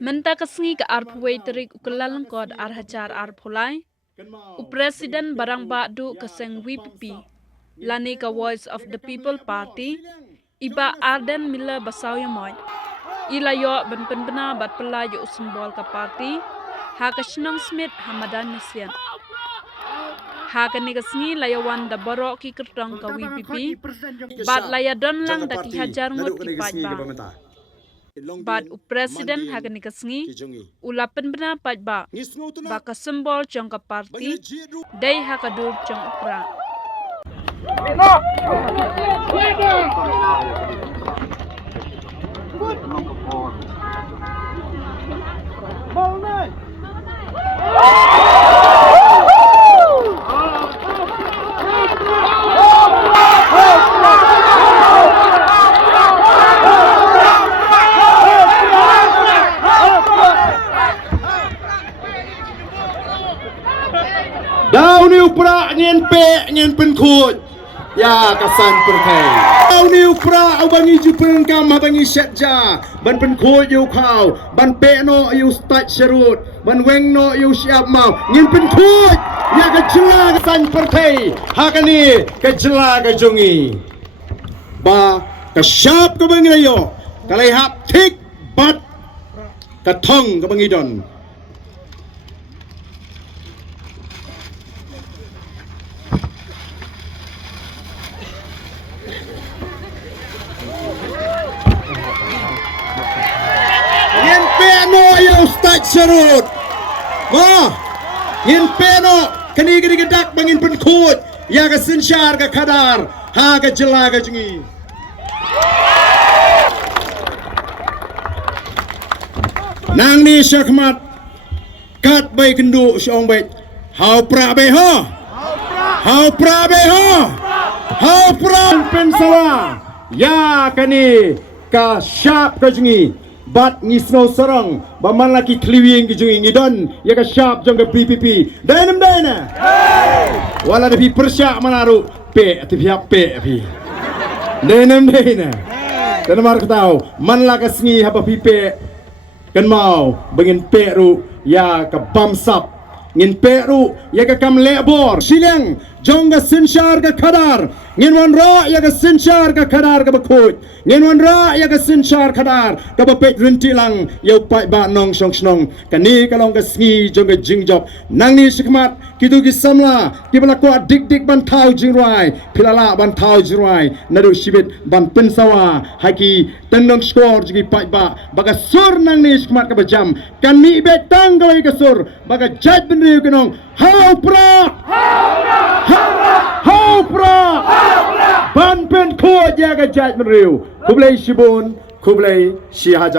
Menta kesngi ke arpway terik ukelalang kod arhajar arpolai. Presiden barang bakdu keseng VPP. Lani ke Voice of the People Party. Iba Arden Miller basau yamoy. Ila yo ben bat pelayu simbol ke parti. Haka Shnong Smit Hamadan Nisian. Haka ni kesngi layawan da barok ki kertong ke VPP. Bat layadon lang da ki hajar ngut ki paitbah. Bat presiden haka ni kesngi ulapen benar paitbah. Baka simbol jong ke parti. Day haka dur jong ukra. Đau niu pra ngen pe ngen pen khut ya kasan perkai đau niu pra abangi jupen kam abangi setja ban pen khut yu khau ban pe no yu stat serut ban weng no yu siap mau ngen pen khut ya ka jela kasan perkai hakani ka jela ka jongi ba ka syap ka bangi yo kalai hap thik bat ka thong ka bangi don Yen peno ya ustaz serut. Wah, yen peno kani gede gedak bangin penkut ya ka sinsyar ka kadar ha ka jela ka jengi. Nang ni syakmat kat bay kendu syong bay hau pra bay ho. Hau pra bay ho. Hau pra pen sawa. Ya kani ka syap ka jengi. Bat ngisno sarang baman laki kliwing ki jungi ngidon ya ka syap jong ka VPP dainam daina wala da pi persyak manaru pe ati pihak pe pi dainam daina dan mar katau man la ka sngi haba pi pe kan mau bengin pe ru ya ka bamsap ngin pe ru ya ka kam lebor silang jong ka sinsyar ka kadar ngin wan ra ya ka sinsyar ka kadar ka bakut ngin wan ra ya ka sinsyar kadar ka bapet rinti lang ya pai ba nong song snong kani kalong ka sngi jong ka jingjop nang ni sikmat kitu ki samla ki bala ko dik dik ban thau jingrai pilala ban thau jingrai nadu sibit ban pensawa haki tendong skor jigi pai ba baga sur nang ni sikmat ka bajam kan mi betang galai ka sur baga jaj benriu kenong hau pra hau pra ban pen ko ya ka jaj benriu kublai shibun kublai shi haja